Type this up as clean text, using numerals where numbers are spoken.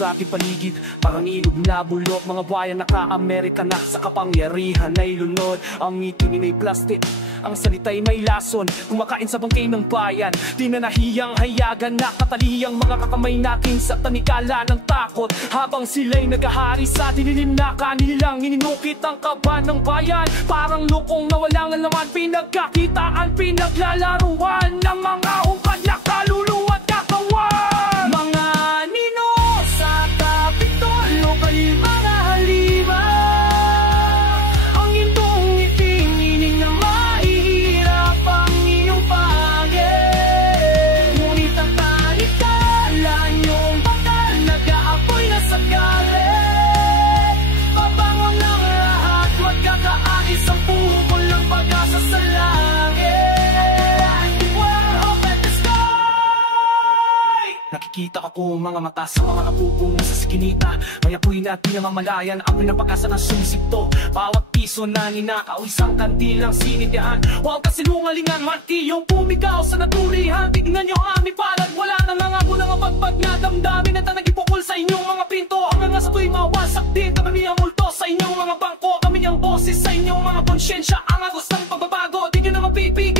sa aking paligid, parang ilog na bulok. Mga buhayan naka-Amerika na sa kapangyarihan ay lunod. Ang ngiti ay plastic, ang salita'y may lason. Kumakain sa bangkay ng bayan, di na nahiyang hayagan. Nakataliyang mga kakamay natin sa tanikala ng takot. Habang sila'y naghahari sa dinilim na kanilang ininukit ang kaba ng bayan. Parang lukong na walang alaman, pinagkakitaan, pinaglalaruan ng mga hungkad na kaluluwa at katawan. Mga nino sa Kapitolyo, kayo mga halima. Ang inyong itinginig na mahihirap ang iyong pangin. Ngunit ang talikala niyong bakal, nag-aapoy na sa galit. Pabango ng lahat, magkakaais ang pukol ng pag-asa sa langit. Nakikita ako mga mata sa mga napupong sa skinita. May apoy na at pinamamalayan ang pinapag-asa na sumisipto. Bawat piso na ninakaw, isang kandilang sinitihan. Huwag kasinungalingan, martiyong pumigaw sa naturihan. Tignan nyo aming palad, wala na mga bunang mapagpag na damdamin at nagipukol sa inyong mga pinto. Hanggang nga sa tuwing mawasak din kami ang multo sa inyong mga bangko. Kami ang boses sa inyong mga konsyensya, ang agos ng pagbabago. Di nyo na mapipigil